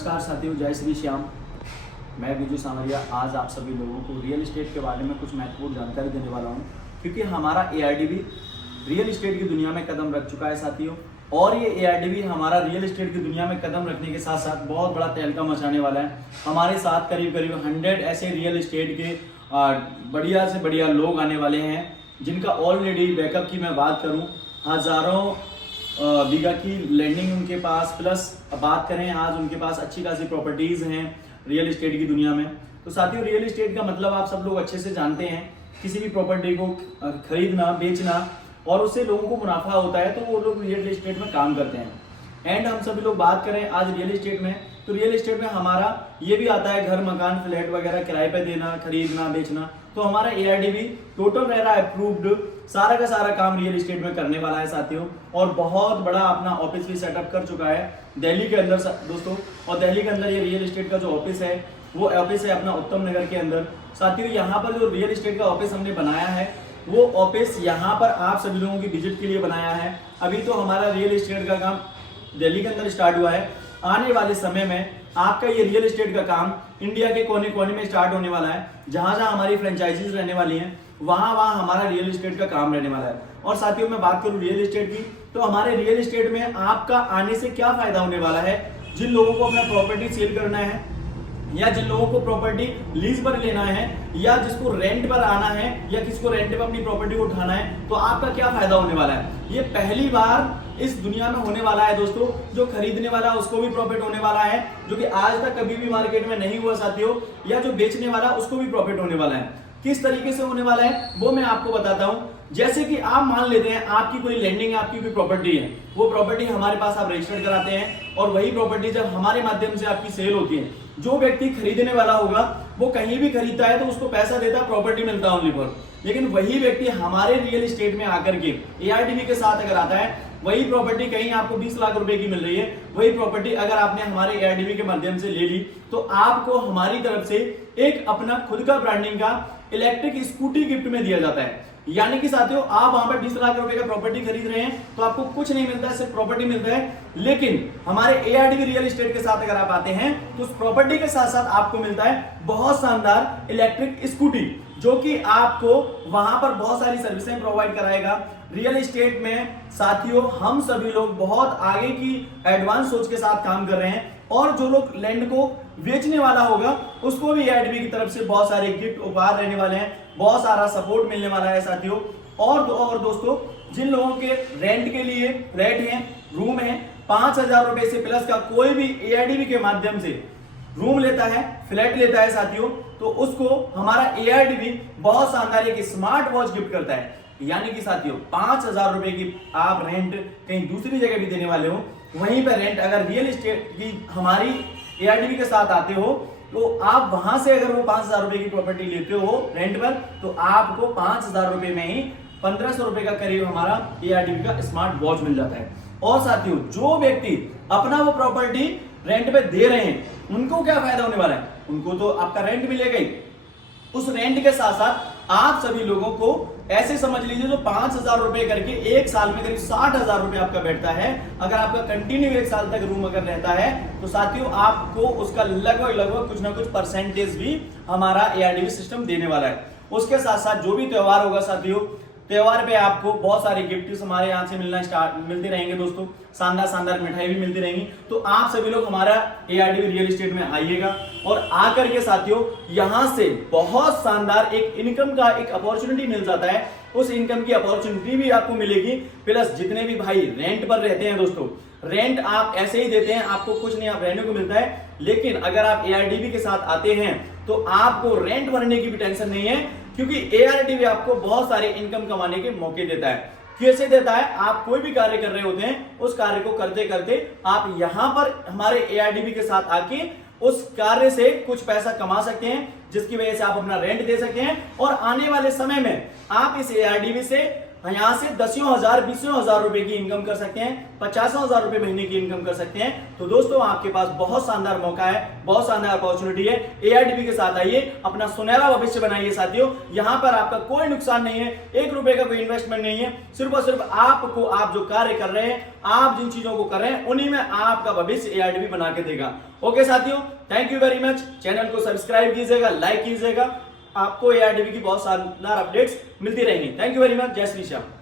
नमस्कार साथियों, जय श्री श्याम। मैं विजय सांवरिया आज आप सभी लोगों को रियल एस्टेट के बारे में कुछ महत्वपूर्ण जानकारी देने वाला हूं, क्योंकि हमारा एआरडीबी रियल एस्टेट की दुनिया में कदम रख चुका है साथियों। और ये एआरडीबी हमारा रियल एस्टेट की दुनिया में कदम रखने के साथ साथ बहुत बड़ा तहलका मचाने वाला है। हमारे साथ करीब 100 ऐसे रियल एस्टेट के बढ़िया से बढ़िया लोग आने वाले हैं, जिनका ऑलरेडी बैकअप की मैं बात करूँ, हज़ारों बीघा की लैंडिंग उनके पास, प्लस बात करें आज उनके पास अच्छी खासी प्रॉपर्टीज़ हैं रियल एस्टेट की दुनिया में। तो साथियों, रियल एस्टेट का मतलब आप सब लोग अच्छे से जानते हैं, किसी भी प्रॉपर्टी को खरीदना, बेचना और उससे लोगों को मुनाफा होता है, तो वो लोग रियल एस्टेट में काम करते हैं। एंड हम सभी लोग बात करें आज रियल एस्टेट में, तो रियल एस्टेट में हमारा ये भी आता है घर, मकान, फ्लैट वगैरह किराए पे देना, खरीदना, बेचना। तो हमारा एआरडीबी टोटल रेरा अप्रूव्ड सारा का सारा काम रियल एस्टेट में करने वाला है साथियों। और बहुत बड़ा अपना ऑफिस भी सेटअप कर चुका है दिल्ली के अंदर दोस्तों। और दिल्ली के अंदर ये रियल एस्टेट का जो ऑफिस है, वो ऑफिस है अपना उत्तम नगर के अंदर साथियों। यहाँ पर जो रियल एस्टेट का ऑफिस हमने बनाया है, वो ऑफिस यहाँ पर आप सभी लोगों की विजिट के लिए बनाया है। अभी तो हमारा रियल एस्टेट का काम दिल्ली के अंदर स्टार्ट हुआ है। आने वाले समय में आपका ये रियल एस्टेट का काम इंडिया के कोने कोने में स्टार्ट होने वाला है। जहां जहां हमारी फ्रेंचाइजीज रहने वाली हैं, वहां वहां हमारा रियल एस्टेट का काम रहने वाला है। और साथियों, मैं बात करूं रियल एस्टेट की, तो हमारे रियल एस्टेट में आपका आने से क्या फायदा होने वाला है। जिन लोगों को अपना प्रॉपर्टी सेल करना है, या जिन लोगों को प्रॉपर्टी लीज पर लेना है, या जिसको रेंट पर आना है, या किसको रेंट पर अपनी प्रॉपर्टी को उठाना है, तो आपका क्या फायदा होने वाला है। ये पहली बार इस दुनिया में होने वाला है दोस्तों। जो खरीदने वाला उसको भी प्रॉफिट होने वाला है, जो कि आज तक कभी भी मार्केट में नहीं हुआ साथियों। या जो बेचने वाला उसको भी प्रॉफिट होने वाला है। किस तरीके से होने वाला है वो मैं आपको बताता हूं। जैसे कि आप मान लेते हैं आपकी कोई लैंडिंग, आपकी कोई प्रॉपर्टी है, वो प्रॉपर्टी हमारे पास आप रजिस्टर्ड कराते हैं, और वही प्रॉपर्टी जब हमारे माध्यम से आपकी सेल होती है, जो व्यक्ति खरीदने वाला होगा वो कहीं भी खरीदता है तो उसको पैसा देता है, प्रॉपर्टी मिलता है ओनली फॉर। लेकिन वही व्यक्ति हमारे रियल एस्टेट में आकर के एआरडीबी के साथ अगर आता है, वही प्रॉपर्टी कहीं आपको 20 लाख रुपए की मिल रही है, वही प्रॉपर्टी अगर आपने हमारे एआरडीबी के माध्यम से ले ली, तो आपको हमारी तरफ से एक अपना खुद का ब्रांडिंग का इलेक्ट्रिक स्कूटी गिफ्ट में दिया जाता है। यानी कि साथियों, आप वहां पर 20 लाख रुपए का प्रॉपर्टी खरीद रहे हैं तो आपको कुछ नहीं मिलता है, सिर्फ प्रॉपर्टी मिलता है। लेकिन हमारे एआरडीबी रियल एस्टेट के साथ अगर आप आते हैं, तो उस प्रॉपर्टी के साथ साथ आपको मिलता है बहुत शानदार इलेक्ट्रिक स्कूटी, जो कि आपको वहां पर बहुत सारी सर्विसें प्रोवाइड कराएगा। रियल एस्टेट में साथियों, हम सभी लोग बहुत आगे की एडवांस सोच के साथ काम कर रहे हैं। और जो लोग लैंड को बेचने वाला होगा, उसको भी एआरडीबी की तरफ से बहुत सारे गिफ्ट उपहार रहने वाले हैं, बहुत सारा सपोर्ट मिलने वाला है साथियों। और दोस्तों, जिन लोगों के रेंट के लिए फ्लैट है, रूम है, 5,000 रुपए से प्लस का कोई भी एआरडीबी के माध्यम से रूम लेता है, फ्लैट लेता है साथियों, तो उसको हमारा एआरडीबी बहुत शानदार एक स्मार्ट वॉच गिफ्ट करता है। यानी कि साथियों, 5,000 रुपए की आप रेंट कहीं दूसरी जगह भी देने वाले हो, वहीं पर रेंट अगर रियल एस्टेट की हमारी एआरडीबी के साथ आते हो, तो आप वहां से अगर वो 5,000 रुपए की प्रॉपर्टी लेते हो रेंट पर, तो आपको 5,000 रुपए में ही 1,500 रुपए का करीब हमारा एआरडीबी का स्मार्ट वॉच मिल जाता है। और साथियों, जो व्यक्ति अपना वो प्रॉपर्टी रेंट पे दे रहे हैं, उनको क्या फायदा होने वाला है। उनको तो आपका रेंट मिलेगा ही, उस रेंट के साथ साथ आप सभी लोगों को ऐसे समझ लीजिए, जो 5,000 रुपए करके एक साल में करीब 60,000 रुपए आपका बैठता है। अगर आपका कंटिन्यू एक साल तक रूम अगर रहता है, तो साथियों आपको उसका लगभग कुछ ना कुछ परसेंटेज भी हमारा एआरडीबी सिस्टम देने वाला है। उसके साथ साथ जो भी त्योहार होगा साथियों, त्योहार पे आपको बहुत सारे गिफ्ट्स हमारे यहाँ से मिलते रहेंगे दोस्तों। शानदार शानदार मिठाई भी मिलती रहेंगी। तो आप सभी लोग हमारा एआरडीबी रियल एस्टेट में आइएगा, और आकर के साथियों यहाँ से बहुत शानदार एक इनकम का एक अपॉर्चुनिटी मिल जाता है। उस इनकम की अपॉर्चुनिटी भी आपको मिलेगी, प्लस जितने भी भाई रेंट पर रहते हैं दोस्तों, रेंट आप ऐसे ही देते हैं, आपको कुछ नहीं, आप रहने को मिलता है। लेकिन अगर आप एआरडीबी के साथ आते हैं, तो आपको रेंट भरने की भी टेंशन नहीं है, क्योंकि एआरडीबी आपको बहुत सारे इनकम कमाने के मौके देता है। कैसे देता है, आप कोई भी कार्य कर रहे होते हैं, उस कार्य को करते करते आप यहां पर हमारे एआरडीबी के साथ आके उस कार्य से कुछ पैसा कमा सकते हैं, जिसकी वजह से आप अपना रेंट दे सकते हैं। और आने वाले समय में आप इस एआरडीबी से यहाँ से 10,000 20,000 रुपए की इनकम कर सकते हैं, 50,000 रुपए महीने की इनकम कर सकते हैं। तो दोस्तों आपके पास बहुत शानदार मौका है, बहुत शानदार अपॉर्चुनिटी है। AIDB के साथ आइए, अपना सुनहरा भविष्य बनाइए साथियों। यहाँ पर आपका कोई नुकसान नहीं है, 1 रुपए का कोई इन्वेस्टमेंट नहीं है। सिर्फ और सिर्फ आपको, आप जो कार्य कर रहे हैं, आप जिन चीजों को कर रहे हैं, उन्हीं में आपका भविष्य AIDB बना के देगा। ओके साथियों, thank you very much. Channel को सब्सक्राइब कीजिएगा, लाइक कीजिएगा। आपको AIDB की बहुत शानदार अपडेट्स मिलती रहेंगी। Thank you very much. जय श्री श्याम।